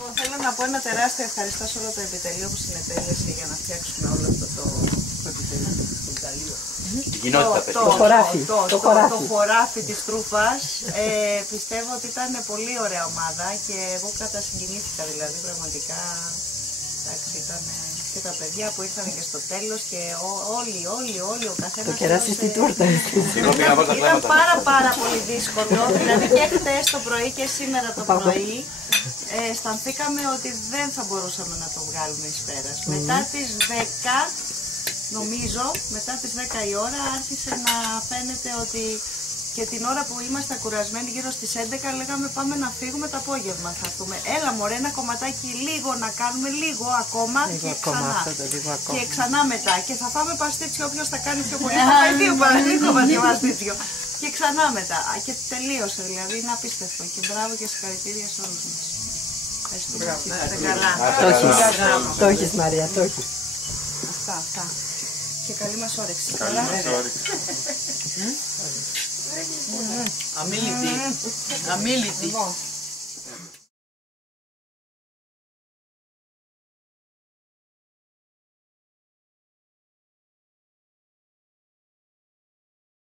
Λοιπόν, θέλω να πω ένα τεράστιο ευχαριστώ σε όλο το επιτελείο που συνετέλεσε για να φτιάξουμε όλο αυτό το επιτελείο. Το χωράφι της Τρούφας. Πιστεύω ότι ήταν πολύ ωραία ομάδα και εγώ κατασυγκινήθηκα, δηλαδή πραγματικά. Εντάξει, ήταν και τα παιδιά που ήρθαν και στο τέλος και όλοι ο καθένας. Το κεράσι στη τούρτα. Ήταν πάρα πολύ δύσκολο, δηλαδή και χτες το πρωί και σήμερα το πρωί αισθανθήκαμε ότι δεν θα μπορούσαμε να το βγάλουμε εις πέρας. Μετά τις 10, νομίζω, μετά τις 10 η ώρα άρχισε να φαίνεται ότι και την ώρα που ήμασταν κουρασμένοι γύρω στις 11 λέγαμε πάμε να φύγουμε το απόγευμα, θα έρθουμε. Έλα μωρέ, ένα κομματάκι λίγο να κάνουμε, λίγο ακόμα και ξανά. Και ξανά μετά και θα φάμε παστίτσιο, όποιος θα κάνει πιο πολύ θα φάει δύο κομμάτια παστίτσιο. Και ξανά μετά. Και τελείωσε, δηλαδή είναι απίστευτο και μπράβο και συγχαρητήρια σε όλους μας. Το έχεις Μαρία, το έχεις. Αυτά. Και καλή μας όρεξη. Αμίλητη.